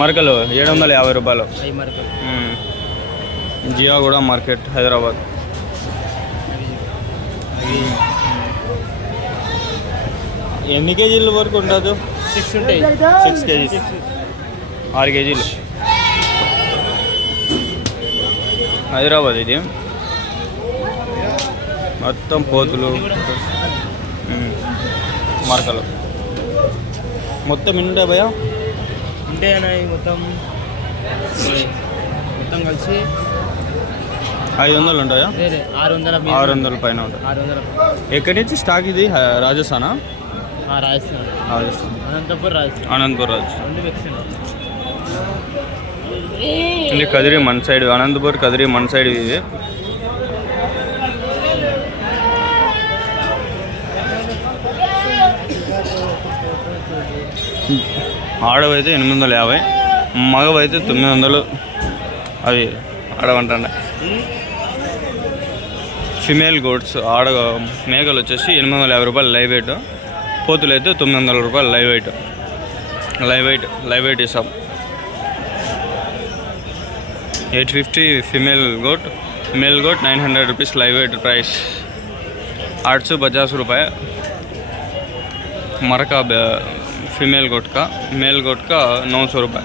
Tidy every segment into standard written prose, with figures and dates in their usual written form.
మరకలు 750 రూపాయలు. జియా కూడా మార్కెట్ హైదరాబాద్. ఎన్ని కేజీల వరకు ఉండదు? 6 కేజీస్, 6 కేజీలు. హైదరాబాద్ ఇది మొత్తం పోతులు మరకలు మొత్తం ఎన్ని భయ ఉంటాయి మొత్తం కలిసి 500 ఉంటాయా? 600 పైన ఉంటాయి. 600. ఎక్కడి నుంచి స్టాక్ ఇది? రాజస్థానా? రాజస్థాన్. అనంతపూర్ రాజస్థాన్. ఇది కదిరి మన సైడ్, అనంతపూర్ కదిరి మన సైడ్. ఇది ఆడవైతే 850, మగవైతే 900. అవి ఆడవంట. ఫిమేల్ గోడ్స్ ఆడ మేకలు వచ్చేసి 850 రూపాయలు లైవ్ వెయిట్. పోతులు అయితే 900 రూపాయలు లైవ్ వెయిట్ ఇస్తాం. 850 ఫిమేల్ गोट, मेल गोट 900 रुपीज़ लाइव वेट प्राइस. 850 रुपये मरका फीमेल गोट का. मेल गोट का 900 रुपये.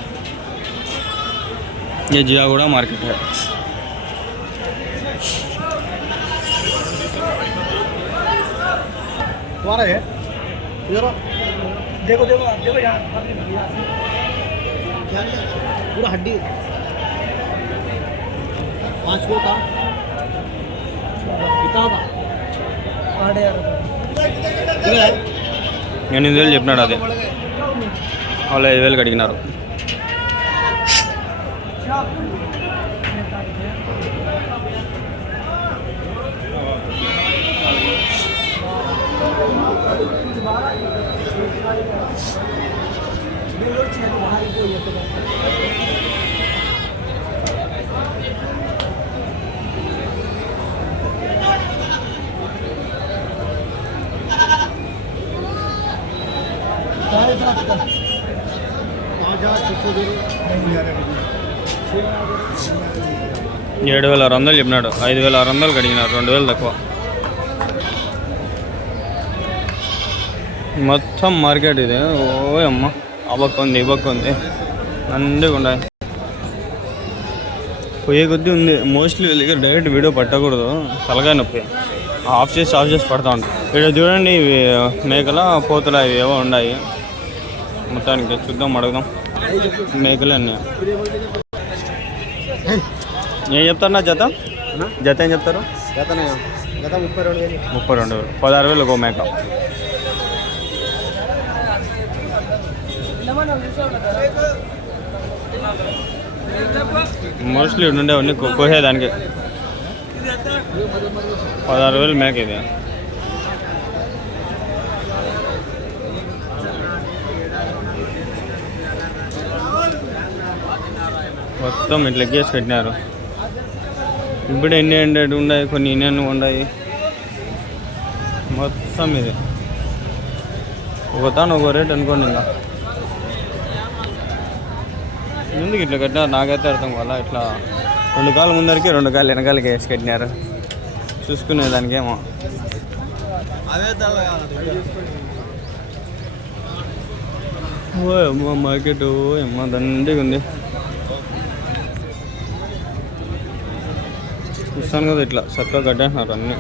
ये जियागुड़ा मार्केट है. तुम्हारा है देखो देखो देखो यहाँ पूरा हड्डी 5 को था कितना 8,000 చెప్పినాడు. అదే వాళ్ళు 5,000 అడిగినారు. $7,600 చెప్పినాడు. 5,600 అడిగినారు. 2,000 తక్కువ. మొత్తం మార్కెట్ ఇది. ఓ అమ్మ, అబక్కుంది ఇబక్కుంది అన్నీ ఉన్నాయి. పోయే కొద్దీ ఉంది. మోస్ట్లీ వీళ్ళకి డైరెక్ట్ వీడియో పట్టకూడదు, తలకాయ నొప్పి. ఆఫ్ చేసి పడతా ఉంటాయి. ఇక్కడ చూడండి, ఇవి మేకల పోతుల ఇవి ఏవో ఉన్నాయి. మొత్తానికి చూద్దాం, అడుగుదాం. మేకలు అన్నీ ఏం చెప్తారు? నా జత ఏం చెప్తారు? జత 32,000. 16,000 ఒక మేక. మోస్ట్లీ ఉండేవన్నీ కోసేదానికి. 16,000 మేక ఇది. మొత్తం ఇట్లా గేసి పెట్టినారు. ఇప్పుడు ఎన్ని 100 ఉన్నాయి, కొన్ని ఇన్ని ఉన్నాయి. మొత్తం ఇది ఒకతాను ఒక రేట్ అనుకోండి. ఇంకా ఎందుకు ఇట్లా కట్టినారు నాకైతే అర్థం కావాలా. ఇట్లా 2 కాళ్ళ ముందరికి 2 కాళ్ళు వెనకాలకి వేసి కట్టినారు. చూసుకునేదానికేమో. ఓ అమ్మ మార్కెట్, అమ్మ దండిగా ఉంది. చూస్తాను కదా, ఇట్లా చక్కగా కట్టేస్తున్నారు అన్నీ.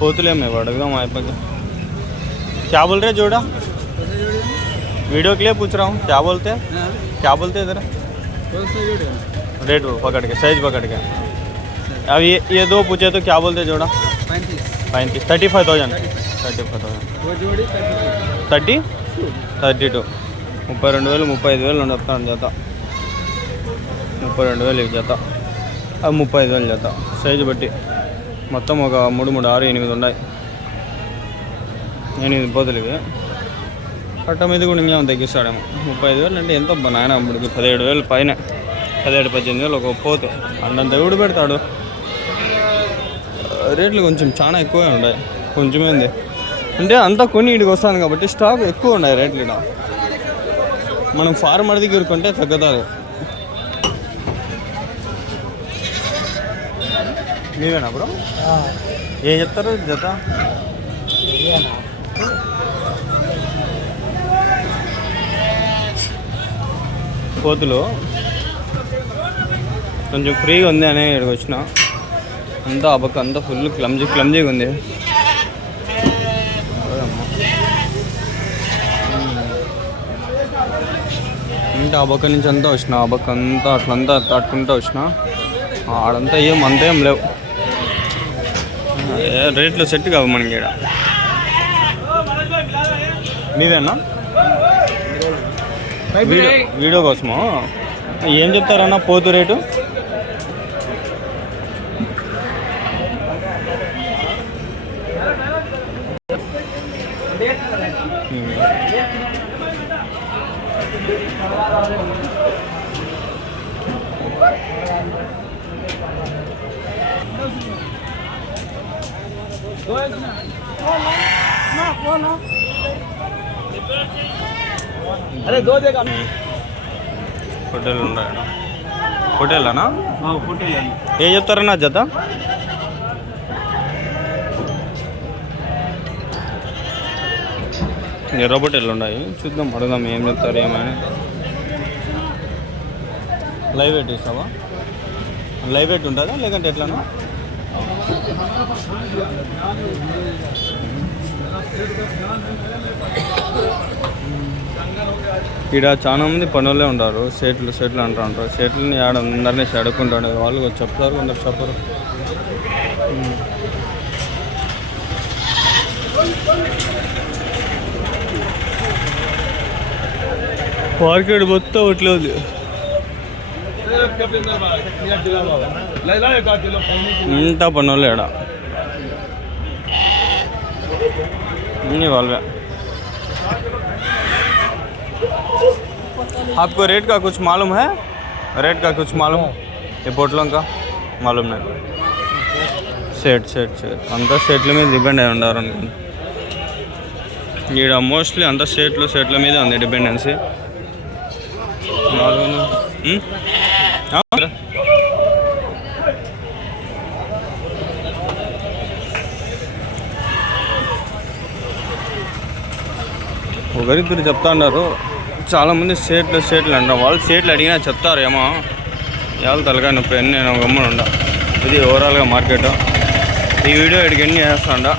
పోతులేమే అడుగుదాం అయిపోయి. क्या बोल रहे जोड़ा? वीडियो के लिए पूछ रहा हूँ. क्या बोलते इधर? रेट पकड़ के, साइज पकड़ के. अब ये 2 पूछे तो क्या बोलते जोड़ा? 35. 35,000. 32 32,000 35,000 ఉండొస్తాను జత. 32,000 జత. అది 35,000 జత. సైజు బట్టి మొత్తం ఒక 3, 3, 6, 8 ఉన్నాయి. 8 పోతులు ఇవి. పట్ట మీద కూడా ఇంకేమో తగ్గిస్తాడేమో. 35,000 అంటే ఎంత నాయన, ఇప్పటికి 17,000 పైన. 17,000 18,000 ఒక పోతు. అంతంత ఎవడు పెడతాడు? రేట్లు కొంచెం చాలా ఎక్కువే ఉన్నాయి. కొంచెమేంది అంటే అంతా కొని ఇడికి వస్తాను కాబట్టి స్టాక్ ఎక్కువ ఉన్నాయి రేట్లు ఇక్కడ. మనం ఫార్మర్ దగ్గర కొంటే తగ్గుతుంది. మీవేనా బ్రో? ఏం చెప్తారు జత? కోతులు కొంచెం ఫ్రీగా ఉంది అని ఇక్కడికి వచ్చిన. అంతా అబక్క అంతా ఫుల్ క్లమ్జీగా ఉంది. అంటే ఆ బక్క నుంచి అంతా వచ్చిన, ఆ బక్క అంతా అట్లంతా తట్టుకుంటూ వచ్చిన. ఆడంతా అంతేం లేవు. రేట్లు సెట్ కావు మనకి ఇక్కడ. మీదేనా వీడియో కోసమా? ఏం చెప్తారన్నా పోతు రేటు? अरे दो देगा హోటల్ ఉన్నాయా? హోటల్నా? ఏం చెప్తారన్నా జత? ఎర్ర హోటల్ ఉన్నాయి. చూద్దాం, అడుగుదాం ఏం చెప్తారు ఏమని. లైవ్ వెయిట్ ఇస్తావా? లైవ్ వెయిట్ ఉంటుందా లేకంటే ఎట్లానా? ఇక్కడ చాలా మంది పనులే ఉంటారు. సేట్లు అంటారు. సేట్లని అందరినీ అడుక్కుంటాడు. వాళ్ళు చెప్తారు, కొందరు చెప్పరు. మార్కెట్ మొత్తం ఇట్లేదు. ఇంత పనులే ఇక్కడ అన్నీ వాళ్ళే. आपको रेट का कुछ मालूम है? रेट का कुछ मालूम? ये पोटलों का मालूम नहीं. सेट अंता सेट्ల మీద డిపెండ్ అయి ఉంటారు అనుకుంటా. ఇక్కడ మోస్ట్లీ అంతా సెట్ల మీద ఉంది డిపెండెన్సీ. ఒకరిద్దరు చెప్తా ఉన్నారు. చాలామంది సేట్లు అంటారు. వాళ్ళు సేట్లు అడిగినా చెప్తారు ఏమో. ఎవరు తలకాయ నొప్పి అని నేను గమ్మున ఉండ. ఇది ఓవరాల్గా మార్కెట్. ఈ వీడియో ఇక్కడికి ఎన్ని చేస్తా.